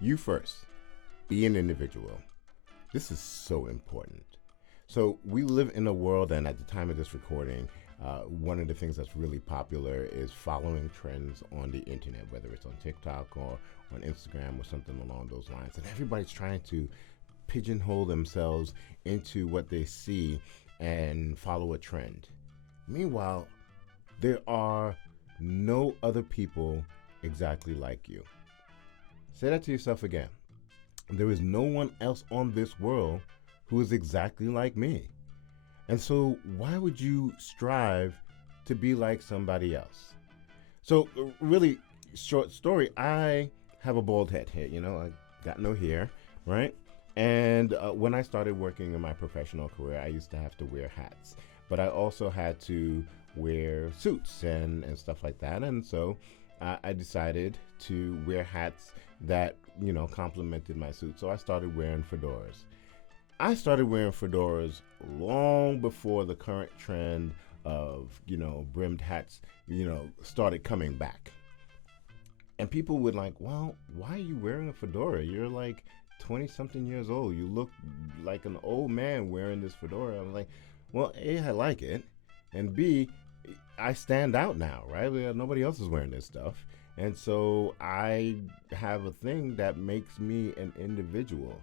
You first. Be an individual. This is so important. So we live in a world, and at the time of this recording, one of the things that's really popular is following trends on the internet, whether it's on TikTok or on Instagram or something along those lines. And everybody's trying to pigeonhole themselves into what they see and follow a trend. Meanwhile, there are no other people exactly like you. Say that to yourself again. There is no one else on this world who is exactly like me. And so why would you strive to be like somebody else? So really short story, I have a bald head here, I got no hair, right? And when I started working in my professional career, I used to have to wear hats, but I also had to wear suits and stuff like that. And so I decided to wear hats that, complemented my suit. So I started wearing fedoras. I started wearing fedoras long before the current trend of, brimmed hats, started coming back. And people would like, well, why are you wearing a fedora? You're like 20 something years old. You look like an old man wearing this fedora. I'm like, well, A, I like it. And B, I stand out now, right? Nobody else is wearing this stuff. And so I have a thing that makes me an individual.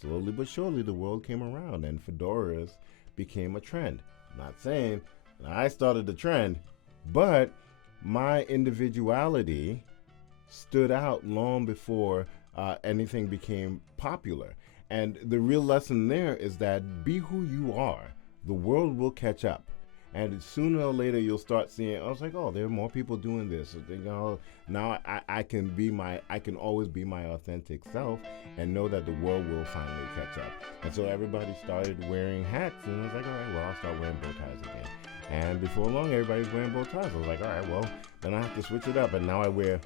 Slowly but surely, the world came around and fedoras became a trend. I'm not saying I started the trend, but my individuality stood out long before anything became popular. And the real lesson there is that be who you are. The world will catch up. And sooner or later, you'll start seeing, I was like, oh, there are more people doing this. So now I can always be my authentic self and know that the world will finally catch up. And so everybody started wearing hats, and I was like, all right, well, I'll start wearing bow ties again. And before long, everybody's wearing bow ties. I was like, all right, well, then I have to switch it up. And now I wear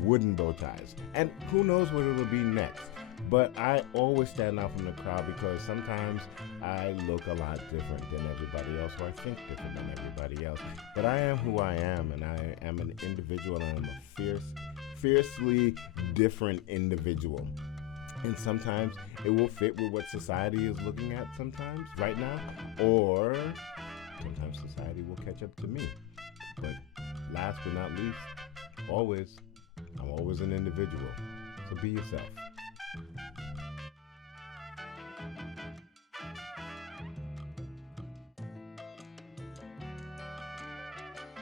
wooden bow ties. And who knows what it'll be next. But I always stand out from the crowd because sometimes I look a lot different than everybody else, or I think different than everybody else. But I am who I am, and I am an individual, and I'm a fiercely different individual. And sometimes it will fit with what society is looking at sometimes, right now, or sometimes society will catch up to me. But last but not least, I'm always an individual. So be yourself.